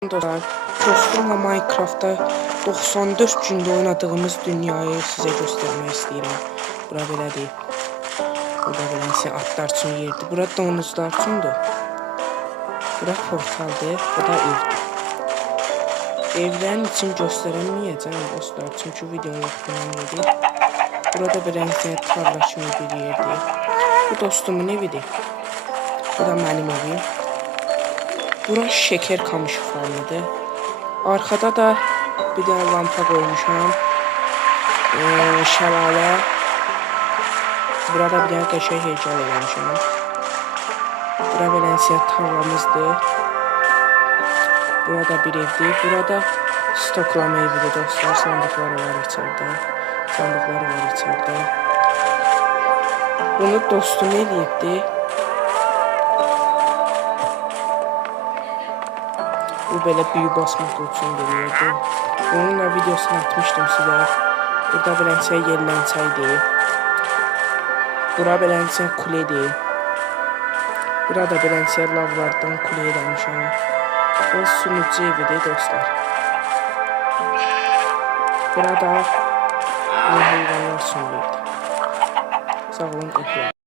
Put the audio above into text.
Dostlar, dostumla Minecraft'ta 94 gündə oynadığımız dünyayı sizə göstərmək istəyirəm. Bura belədir. Burada beləsə atlar üçün yerdir. Bura donuzlar üçündür. Bura portaldır. Bu da evdir. Evlərin için göstərəməyəcəm dostlar. Çünki videonun yoxlanmalıdır. Burada beləsə tarla kimi bir yerdir. Bu dostumun evidir. Bu da mənim evim. Burası şeker kamışı farmıdır. Arkada da bir tane lampa koymuşam. Şelale. Burada bir tane qəşəng heykəl eləmişəm. Bura beləncə tarlamızdır. Burada bir evdir. Burada stoklama evidir dostlar. Sandıqları var içərdə. Sandıqları var içərdə. Bunu dostum eləyibdi. Bu belə büyü basmaq üçün veriyordu. Bununla videosunu atmışdım sizə. Burada beləncə yerləncəydir. Bura beləncə kuledir. Burada beləncə lavlardan kule eləmişəm. Bu sunucu evidir dostlar. Burada heyvanlar üçün verdim. Sağ olun, öpüyorum.